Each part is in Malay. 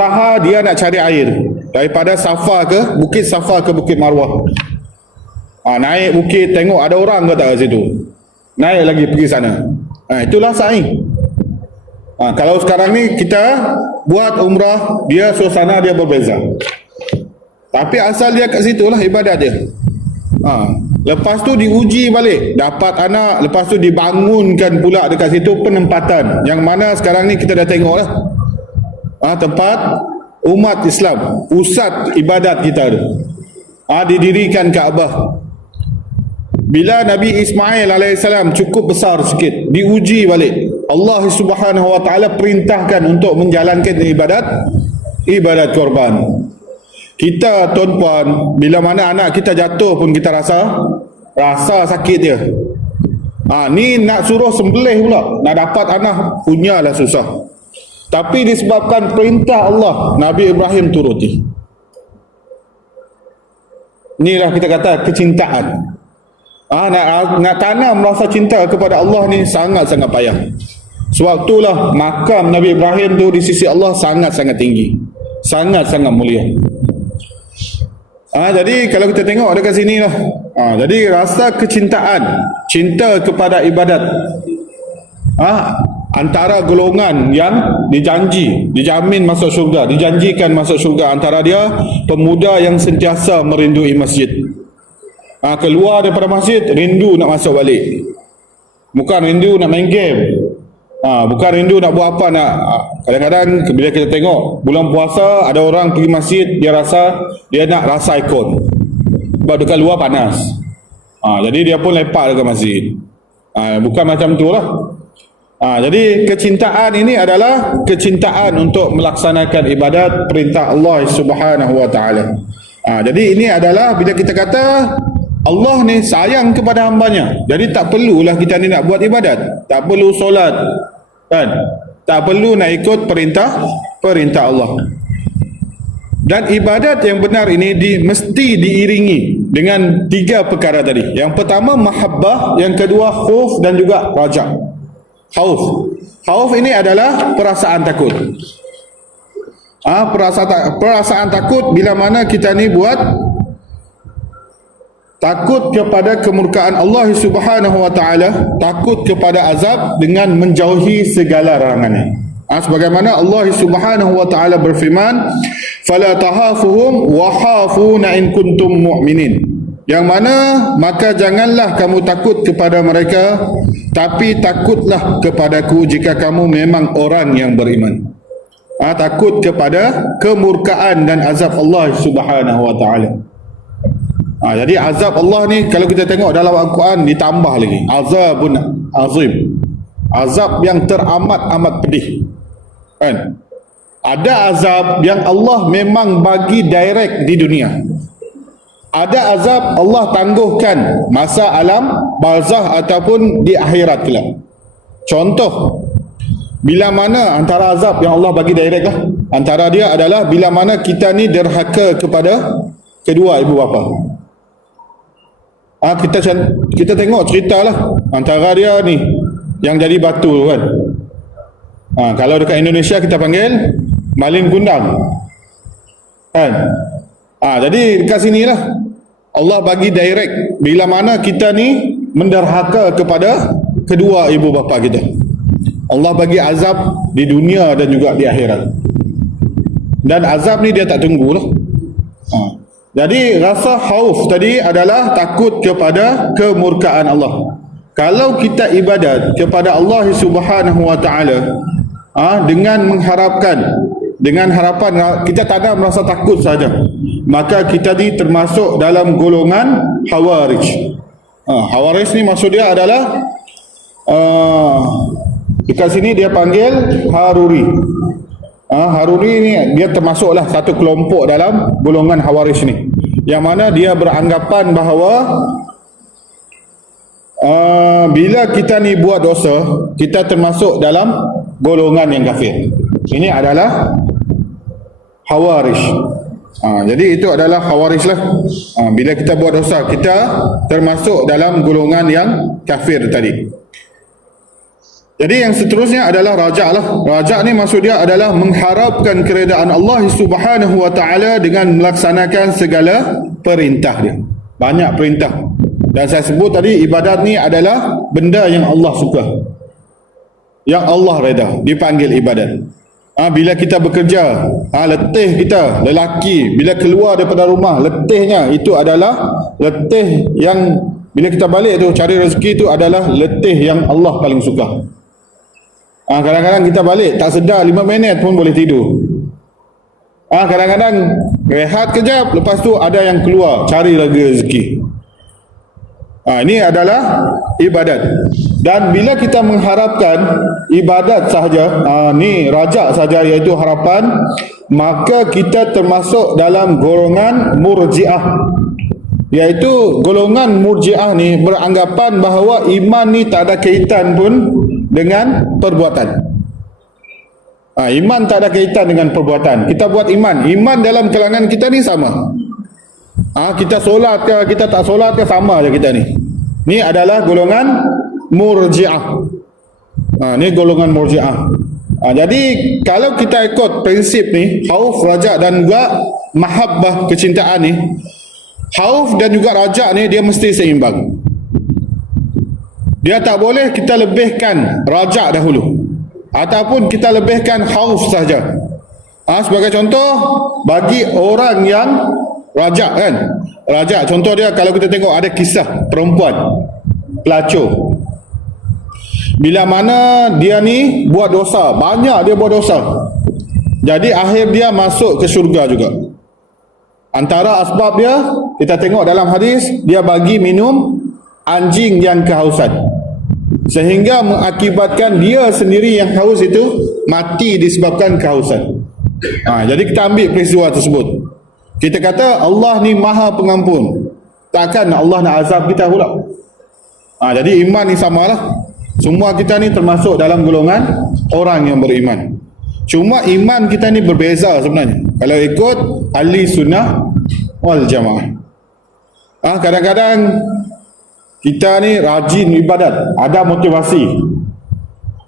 usaha dia nak cari air daripada Safa ke Bukit Safa ke Bukit Marwah. Naik bukit tengok ada orang ke tak kat situ, naik lagi pergi sana. Itulah sa'i. Kalau sekarang ni kita buat umrah, dia suasana dia berbeza, tapi asal dia kat situ lah ibadat dia. Lepas tu diuji balik, dapat anak, lepas tu dibangunkan pula dekat situ penempatan, yang mana sekarang ni kita dah tengok lah, tempat umat Islam, pusat ibadat kita tu, didirikan Kaabah. Bila Nabi Ismail AS cukup besar sikit, diuji balik, Allah Subhanahu Wa Taala perintahkan untuk menjalankan ibadat korban. Kita tuan-puan, bila mana anak kita jatuh pun kita rasa sakit dia. Ni nak suruh sembelih pula, nak dapat anak punyalah susah. Tapi disebabkan perintah Allah, Nabi Ibrahim turuti. Inilah kita kata kecintaan. Nak tanam rasa cinta kepada Allah ni sangat-sangat payah. Sebab itulah makam Nabi Ibrahim tu di sisi Allah sangat-sangat tinggi, sangat-sangat mulia. Jadi kalau kita tengok dekat sini lah, jadi rasa kecintaan, cinta kepada ibadat, antara golongan yang dijamin masuk syurga, dijanjikan masuk syurga, antara dia pemuda yang sentiasa merindui masjid. Keluar daripada masjid rindu nak masuk balik, bukan rindu nak main game, bukan rindu nak buat apa, kadang-kadang bila kita tengok bulan puasa ada orang pergi masjid, dia nak rasa ikon sebab dekat luar panas, jadi dia pun lepak dekat masjid. Bukan macam tu lah. Jadi kecintaan ini adalah kecintaan untuk melaksanakan ibadat perintah Allah Subhanahu Wa Taala. Jadi ini adalah bila kita kata Allah ni sayang kepada hambanya, jadi tak perlulah kita ni nak buat ibadat, tak perlu solat, kan? Tak perlu nak ikut perintah Allah. Dan ibadat yang benar ini mesti diiringi dengan 3 perkara tadi. Yang pertama mahabbah, yang kedua khauf dan juga raja. Khauf ini adalah perasaan takut. Perasaan takut bila mana kita ni buat takut kepada kemurkaan Allah Subhanahu Wa Taala, takut kepada azab dengan menjauhi segala larangannya. Sebagaimana Allah Subhanahu Wa Taala berfirman, "Fala tahafuhum wa khafuna in kuntum mu'minin." Yang mana maka janganlah kamu takut kepada mereka, tapi takutlah kepadaku jika kamu memang orang yang beriman. Takut kepada kemurkaan dan azab Allah Subhanahu Wa Taala. Jadi azab Allah ni kalau kita tengok dalam Al-Quran ditambah lagi, azabun azim, azab yang teramat-amat pedih, kan? Ada azab yang Allah memang bagi direct di dunia, ada azab Allah tangguhkan masa alam barzah ataupun di akhirat kelak. Contoh, bila mana antara azab yang Allah bagi direct lah, antara dia adalah bila mana kita ni derhaka kepada kedua ibu bapa. Kita tengok cerita lah, antara dia ni yang jadi batu kan. Kalau dekat Indonesia kita panggil maling kundang, kan? Jadi dekat sini lah Allah bagi direct bila mana kita ni menderhaka kepada kedua ibu bapa kita. Allah bagi azab di dunia dan juga di akhirat. Dan azab ni dia tak tunggulah. Jadi rasa khauf tadi adalah takut kepada kemurkaan Allah. Kalau kita ibadat kepada Allah Subhanahu Wa Taala dengan harapan kita tak ada merasa takut saja, maka kita ni termasuk dalam golongan Khawarij. Khawarij ni maksud dia adalah dekat sini dia panggil Haruri. Haruri ni dia termasuklah satu kelompok dalam golongan Khawarij ni, yang mana dia beranggapan bahawa bila kita ni buat dosa, kita termasuk dalam golongan yang kafir. Ini adalah Khawarij. Jadi itu adalah Khawarij lah. Bila kita buat dosa, kita termasuk dalam golongan yang kafir tadi. Jadi yang seterusnya adalah raja lah. Raja ni maksud dia adalah mengharapkan keredaan Allah Subhanahu wa taala dengan melaksanakan segala perintah dia. Banyak perintah. Dan saya sebut tadi, ibadat ni adalah benda yang Allah suka, yang Allah reda, dipanggil ibadat. Bila kita bekerja, letih kita, lelaki bila keluar daripada rumah, letihnya itu adalah letih yang bila kita balik tu cari rezeki, tu adalah letih yang Allah paling suka. Kadang-kadang kita balik tak sedar 5 minit pun boleh tidur. Kadang-kadang rehat kejap, lepas tu ada yang keluar cari lagi rezeki. Ini adalah ibadat. Dan bila kita mengharapkan ibadat sahaja, ni raja sahaja, iaitu harapan, maka kita termasuk dalam golongan murji'ah. Iaitu golongan murji'ah ni beranggapan bahawa iman ni tak ada kaitan pun dengan perbuatan. Iman tak ada kaitan dengan perbuatan. Kita buat iman dalam kalangan kita ni sama. Kita solat ke, kita tak solat ke, sama je kita ni. Ni adalah golongan murji'ah. Ni golongan murji'ah. Jadi kalau kita ikut prinsip ni, khauf, raja dan juga mahabbah, kecintaan ni, khauf dan juga raja ni dia mesti seimbang. Dia tak boleh kita lebihkan raja dahulu, ataupun kita lebihkan khauf saja. Sebagai contoh, bagi orang yang raja kan, raja, contoh dia kalau kita tengok ada kisah perempuan pelacur, bila mana dia ni buat dosa, banyak dia buat dosa, jadi akhir dia masuk ke syurga juga. Antara asbab dia, kita tengok dalam hadis, dia bagi minum anjing yang kehausan, sehingga mengakibatkan dia sendiri yang haus itu mati disebabkan kehausan. Jadi kita ambil peristiwa tersebut, kita kata Allah ni maha pengampun, takkan Allah nak azab kita pula. Jadi iman ni samalah. Semua kita ni termasuk dalam golongan orang yang beriman. Cuma iman kita ni berbeza sebenarnya kalau ikut ahli sunnah wal jamaah. Kadang-kadang kita ni rajin ibadat, ada motivasi.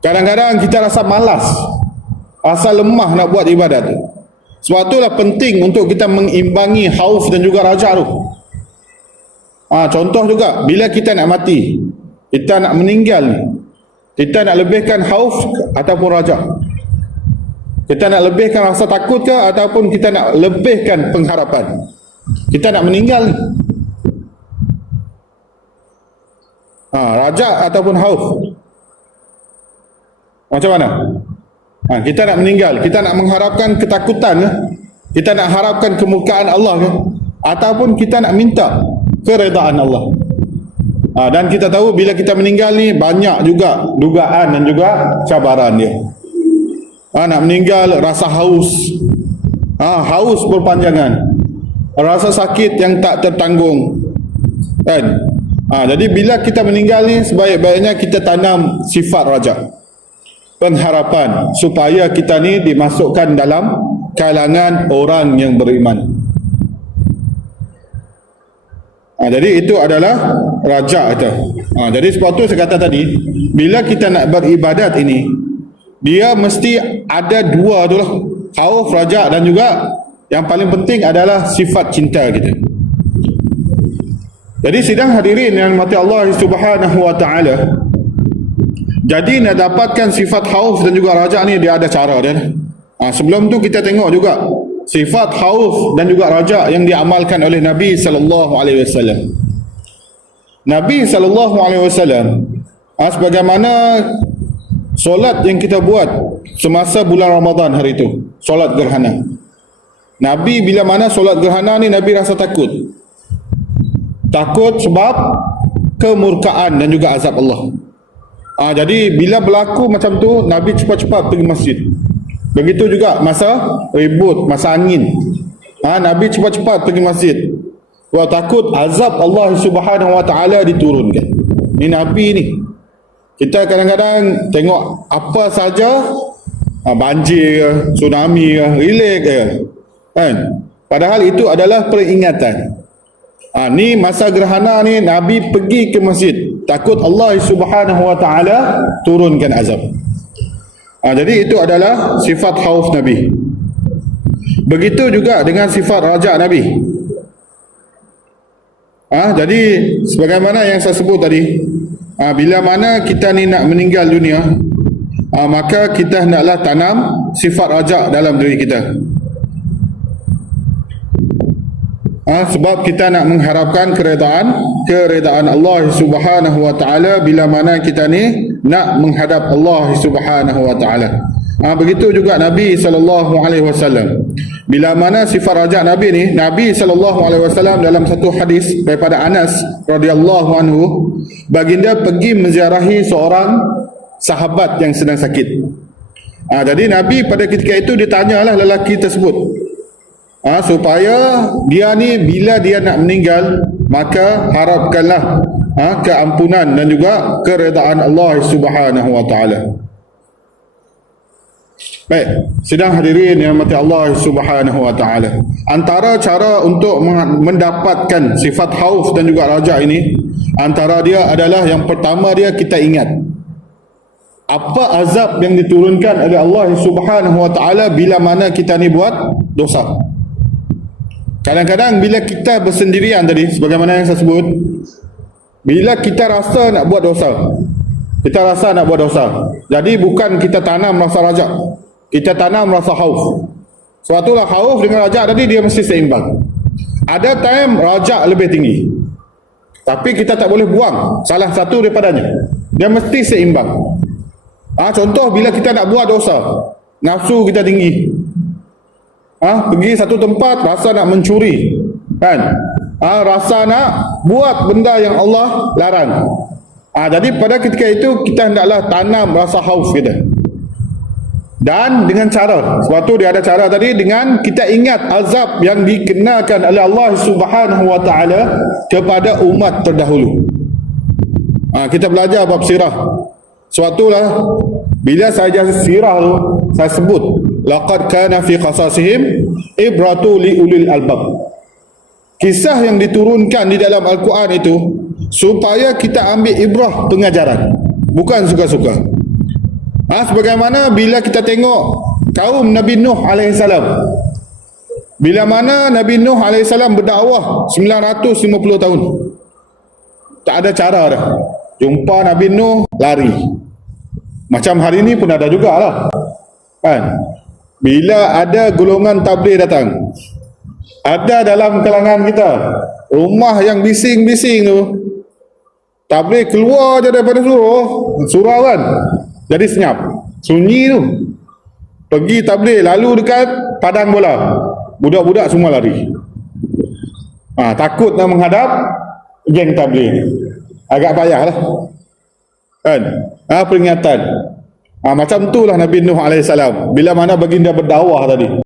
Kadang-kadang kita rasa malas, rasa lemah nak buat ibadat. Sebab itulah penting untuk kita mengimbangi khauf dan juga raja tu. Contoh juga, bila kita nak mati, kita nak meninggal ni, kita nak lebihkan khauf ataupun raja? Kita nak lebihkan rasa takut ke, ataupun kita nak lebihkan pengharapan? Kita nak meninggal ni, raja ataupun khauf? Macam mana? Kita nak meninggal, kita nak mengharapkan ketakutan ke? Kita nak harapkan kemurkaan Allah ke? Ataupun kita nak minta keredaan Allah? Dan kita tahu bila kita meninggal ni banyak juga dugaan dan juga cabaran dia. Nak meninggal rasa haus, haus berpanjangan, rasa sakit yang tak tertanggung kan. Jadi bila kita meninggal ni, sebaik-baiknya kita tanam sifat raja, pengharapan, supaya kita ni dimasukkan dalam kalangan orang yang beriman. Jadi itu adalah raja itu. Jadi sebab tu saya kata tadi, bila kita nak beribadat ini, dia mesti ada dua tu lah, khauf, raja, dan juga yang paling penting adalah sifat cinta kita. Jadi sidang hadirin yang mati Allah Subhanahu wa taala, jadi nak dapatkan sifat khauf dan juga raja ni dia ada cara dia. Sebelum tu kita tengok juga sifat khauf dan juga raja yang diamalkan oleh Nabi sallallahu alaihi wasallam. Nabi sallallahu alaihi wasallam, sebagaimana solat yang kita buat semasa bulan Ramadan hari itu, solat gerhana. Nabi bila mana solat gerhana ni, Nabi rasa takut. Takut sebab kemurkaan dan juga azab Allah. Jadi bila berlaku macam tu, Nabi cepat-cepat pergi masjid. Begitu juga masa ribut, masa angin, Nabi cepat-cepat pergi masjid. Sebab takut azab Allah Subhanahu wa taala diturunkan. Ni Nabi ni. Kita kadang-kadang tengok apa saja, banjir ke, tsunami ke, relay ke, kan? Padahal itu adalah peringatan. Ni masa gerhana ni Nabi pergi ke masjid, takut Allah Subhanahu wa taala turunkan azab. Jadi itu adalah sifat khauf Nabi. Begitu juga dengan sifat raja Nabi. Jadi sebagaimana yang saya sebut tadi, bila mana kita ni nak meninggal dunia, maka kita hendaklah tanam sifat raja dalam diri kita. Sebab kita nak mengharapkan keredaan Allah Subhanahu wa taala bila mana kita ni nak menghadap Allah Subhanahu wa taala. Begitu juga Nabi sallallahu alaihi wasallam. Bila mana sifat raja Nabi ni, Nabi sallallahu alaihi wasallam dalam satu hadis daripada Anas radhiyallahu anhu, baginda pergi menziarahi seorang sahabat yang sedang sakit. Jadi Nabi pada ketika itu ditanyalah lelaki tersebut, supaya dia ni bila dia nak meninggal, maka harapkanlah keampunan dan juga keredaan Allah Subhanahu wa taala. Baik, sidang hadirin yang mati Allah Subhanahu wa taala, antara cara untuk mendapatkan sifat khauf dan juga raja ini, antara dia adalah yang pertama, dia kita ingat apa azab yang diturunkan oleh Allah Subhanahu wa taala bila mana kita ni buat dosa. Kadang-kadang bila kita bersendirian tadi, sebagaimana yang saya sebut, bila kita rasa nak buat dosa, jadi bukan kita tanam rasa raja, kita tanam rasa khauf. Sebab itulah khauf dengan raja tadi dia mesti seimbang. Ada time raja lebih tinggi, tapi kita tak boleh buang salah satu daripadanya, dia mesti seimbang. Contoh bila kita nak buat dosa, nafsu kita tinggi, pergi satu tempat rasa nak mencuri, kan, rasa nak buat benda yang Allah larang. Jadi pada ketika itu kita hendaklah tanam rasa khauf kita, dan dengan cara, sebab tu dia ada cara tadi, dengan kita ingat azab yang dikenakan oleh Allah Subhanahu wa taala kepada umat terdahulu. Kita belajar bab sirah. Sebab itulah bila saya sirah tu, saya sebut laqad kana fi qasasihim ibratu li ulil albab. Kisah yang diturunkan di dalam Al-Quran itu supaya kita ambil ibrah, pengajaran, bukan suka-suka. Sebagaimana bila kita tengok kaum Nabi Nuh alaihissalam, bila mana Nabi Nuh alaihissalam berdakwah 950 tahun, tak ada cara dah. Jumpa Nabi Nuh lari. Macam hari ni pun ada jugalah, kan? Bila ada golongan tabligh datang, ada dalam kalangan kita rumah yang bising-bising tu, tabligh keluar je daripada surau kan, jadi senyap, sunyi tu. Pergi tabligh, lalu dekat padang bola, budak-budak semua lari. Takut nak menghadap geng tabligh. Agak payahlah, kan? Peringatan. Macam itulah Nabi Nuh alaihissalam bila mana baginda berdakwah tadi.